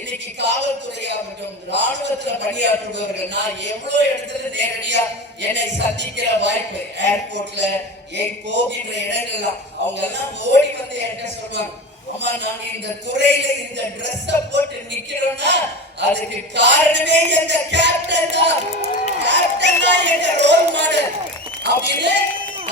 இன்னைக்கு காவல்துறையாகட்டும், ராணுவத்துல பணியாற்றுபவர்கள், நான் எவ்வளவு இடத்துல நேரடியா என்னை சந்திக்கிற வாய்ப்பு, ஏர்போர்ட்ல போகின்ற இடங்கள்லாம் அவங்க எல்லாம் ஓடி வந்து என்கிட்ட சொல்லுவாங்க, அம்மா நாங்க இந்த துறையில இந்த ட்ரெஸ் போட்டு நிக்கிறோம்னா அதுக்கு காரணமே எங்க கேப்டன் தான். கேப்டன் தான் எங்க ரோல் மாடல் அப்படின்னு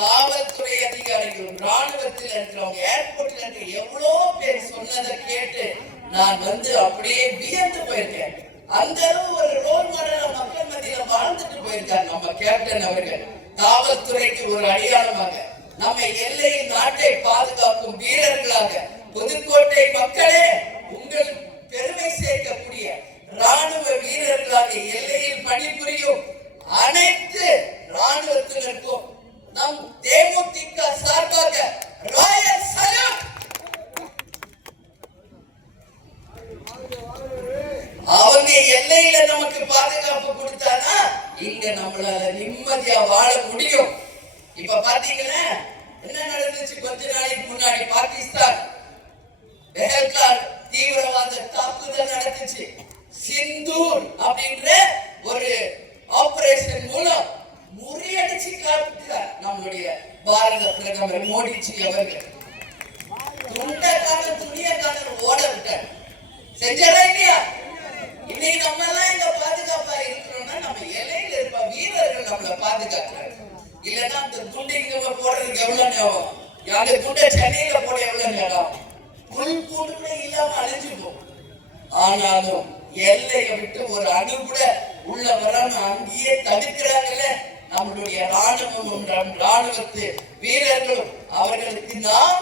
காவல்துறை அதிகாரிகள், ராணுவத்தில் இருக்கிறவங்க, ஏர்போர்ட்ல இருக்க எவ்வளவு பேர் சொன்னதை கேட்டு நான் அப்படியே வியந்து போயிருக்கேன். அந்த அளவு ஒரு ரோல் மாடலா மக்கள் மத்தியில வாழ்ந்துட்டு போயிருக்காரு நம்ம கேப்டன் அவர்கள். காவல்துறைக்கு ஒரு அடையாளமாக, நம்ம எல்லையின் நாட்டை பாதுகாக்கும் வீரர்களாக, புதுக்கோட்டை மக்களே உங்கள் பெருமை சேர்க்கக்கூடிய ராணுவ வீரர்களாக எல்லையில் பணிபுரியும் அனைத்து ராணுவத்தினருக்கும் நம் தேமுதிக சார்பாக ராயல் சல்யூட். அவங்க எல்லையில நமக்கு பாதுகாப்பு கொடுத்தானா இங்க நம்மளால நிம்மதியா வாழ முடியும். இப்ப பாத்தீங்கன்னா என்ன நடந்துச்சு கொஞ்ச நாளைக்கு முன்னாடி, பாகிஸ்தான் பெஹல்காம் தீவிரவாத தாக்குதல் நடந்துச்சு. சிந்தூர் அப்படின்ற ஒரு ஆபரேஷன் மூலம் முறியடிச்சு காட்டுகிறார் நம்மளுடைய பாரத பிரதமர் மோடிஜி அவர்கள். துணியக்கான ஓட விட்டார். செஞ்சாரா இல்லையா? இன்னைக்கு நம்ம எல்லாம் இங்க பாதுகாப்பா இருக்கிறோம்னா நம்ம எல்லையில இருப்ப வீரர்கள் நம்மளை பாதுகாக்கிறாங்க. இல்லைன்னா அந்த துண்டை இங்க போடுறதுக்கு எவ்வளவு நேரம், அந்த துண்டை சென்னையில போட எவ்வளவு நேரம், புல்கூடுமே இல்லாம அழிஞ்சு போகும். ஆனாலும் எல்லையை விட்டு ஒரு அணு கூட உள்ள வராம அங்கேயே தடுக்கிறாங்கல்ல நம்மளுடைய ராணுவமும் ராணுவத்து வீரர்களும். அவர்களுக்கு நாம்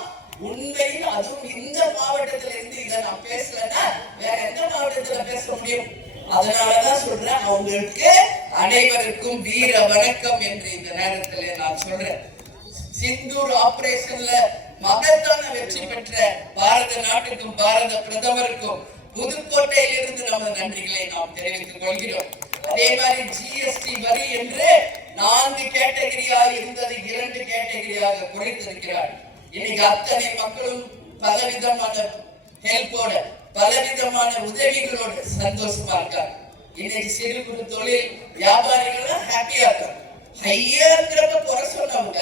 உண்மையில், அதுவும் இந்த மாவட்டத்துல இருந்து இதை நான் பேசலன்னா வேற எந்த மாவட்டத்துல பேச முடியும்? அதனாலதான் சொல்றேன், அவங்களுக்கு அனைவருக்கும் வீர வணக்கம் என்று இந்த நேரத்துல நான் சொல்றேன். சிந்தூர் ஆபரேஷன்ல மகத்தான வெற்றி பெற்ற பாரத நாட்டுக்கும் பாரத பிரதமருக்கும் புதுக்கோட்டையில் இருந்து நமது நன்றிகளை நாம் தெரிவித்துக் கொள்கிறோம். அதே மாதிரி ஜிஎஸ்டி வரி என்று 4 கேட்டகரியாக இருந்தது 2 கேட்டகரியாக குறைத்திருக்கிறார். இன்னைக்கு அத்தனை மக்களும் பலவிதமான ஹெல்ப்போட, பலவிதமான உதவிகளோடு சந்தோஷமா இருக்காங்க. இன்னைக்கு சிறு குறு தொழில் வியாபாரிகள் ஹாப்பியா இருக்காங்க. ஹையா இருக்கிறப்ப குறை சொன்னவங்க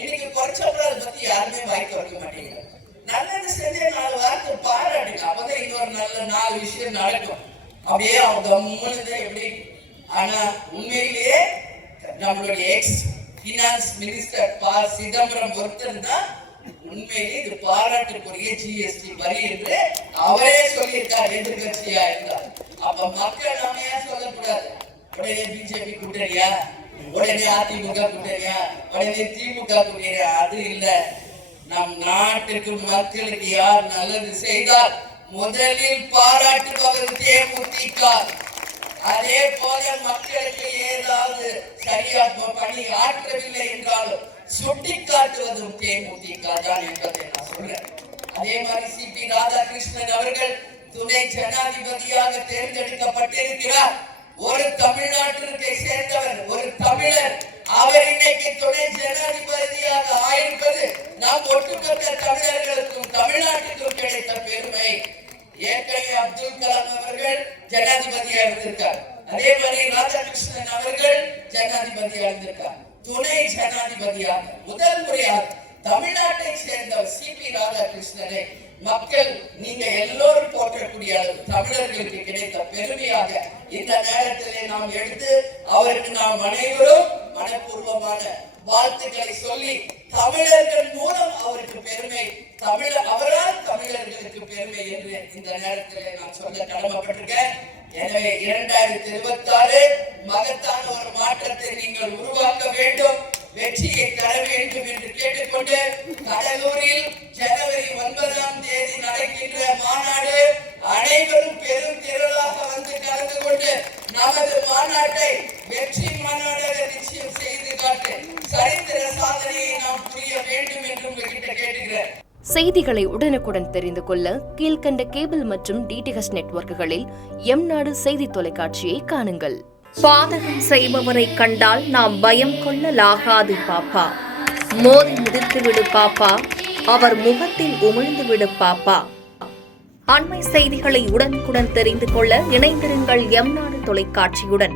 இன்னைக்கு குறைச்சப்பட அதை பத்தி யாருமே வாய்க்க வைக்க மாட்டேங்கிறாங்க. நல்லது செஞ்ச 4 வார்த்தை பாராட்டுங்க, அப்பதான் இன்னொரு நல்ல 4 விஷயம் நடக்கும். அப்படியே அவங்க கம்முன்னு எப்படி. ஆனா உண்மையிலேயே நம்மளுடைய எக்ஸ் பினான்ஸ் மினிஸ்டர் ப. சிதம்பரம் ஒருத்தர் தான் உண்மையிலே இது பாராட்டுக்குரிய ஜிஎஸ்டி வரி என்று அவரே சொல்லியிருக்கார் எதிர்கட்சியா இருந்தார். அப்ப மக்கள் நாம ஏன் சொல்லக்கூடாது? உடனே பிஜேபி கூட்டணியா, உடனே அதிமுக கூட்டணியா, உடனே திமுக கூட்டணியா? அது இல்ல. நம் நாட்டுக்கு மக்களுக்கு யார் நல்லது செய்தால் முதலில் பாராட்டுபவர் தேமுதிக. அதே போல மக்களுக்கு ஏதாவது சரியா பணி ஆற்றவில்லை என்றாலும் சுட்டி காட்டுவதும் தேமுதிக தான் என்பதை நான் சொல்றேன். அதே மாதிரி சி.பி. ராதாகிருஷ்ணன் அவர்கள் துணை ஜனாதிபதியாக தேர்ந்தெடுக்கப்பட்டிருக்கிறார். ஒரு தமிழ்நாட்டிற்கு சேர்ந்தவர், ஒரு தமிழர். அவர் இன்னைக்கு துணை ஜனாதிபதியாக ஆயிருப்பது நாம் ஒட்டுமொத்த தமிழர்களுக்கும் தமிழ்நாட்டுக்கும் கிடைத்த பெருமை. ஏற்கனவே அப்துல் கலாம் அவர்கள் ஜனாதிபதியாக இருந்திருக்கார். அதே மாதிரி ராதாகிருஷ்ணன் அவர்கள் ஜனாதிபதியாக இருந்திருக்கார். துணை ஜனாதிபதியாக முதல் முறையாக தமிழ்நாட்டை சேர்ந்த சி.பி. ராதாகிருஷ்ணனை மக்கள் நீங்க எல்லோரும் போற்றக்கூடிய தமிழர்களுக்கு கிடைத்த பெருமையாக இந்த நேரத்திலே நாம் எடுத்து அவருக்கு நாம் அனைவரும் மனப்பூர்வமான வாழ்த்துக்களை சொல்லி, தமிழர்கள் மூலம் அவருக்கு பெருமை, அவரால் தமிழர்களுக்கு பெருமை என்று இந்த நேரத்தில் நான் சொல்ல கடமைப்பட்டிருக்கேன். எனவே 2026 மகத்தான ஒரு மாற்றத்தை நீங்கள் உருவாக்க வேண்டும், வெற்றியை தர வேண்டும் என்று கேட்டுக்கொண்டு, கடலூரில் ஜனவரி 9ஆம் தேதி நடக்கின்ற மாநாடு அனைவரும் பெரும் திரளாக வந்து கலந்து கொண்டு நமது மாநாட்டை வெற்றி மாநாடாக நிச்சயம் செய்து காட்டு சரித்திர சாதனையை நாம் புரிய வேண்டும் என்று உங்ககிட்ட கேட்டுக்கிறேன். செய்திகளை உடனுக்குடன் தெரிந்து கொள்ள கீழ்கண்ட கேபிள் மற்றும் டிடிஹெச் நெட்வொர்க்குகளில் எம் நாடு செய்தி தொலைக்காட்சியை காணுங்கள். பாதகம் செய்பவரை கண்டால் நாம் பயம் கொள்ளலாகாது பாப்பா. மோதி மிதித்து விடு பாப்பா, அவர் முகத்தில் உமிழ்ந்து விடு பாப்பா. அண்மை செய்திகளை உடனுக்குடன் தெரிந்து கொள்ள இணைந்திருங்கள் எம் நாடு தொலைக்காட்சியுடன்.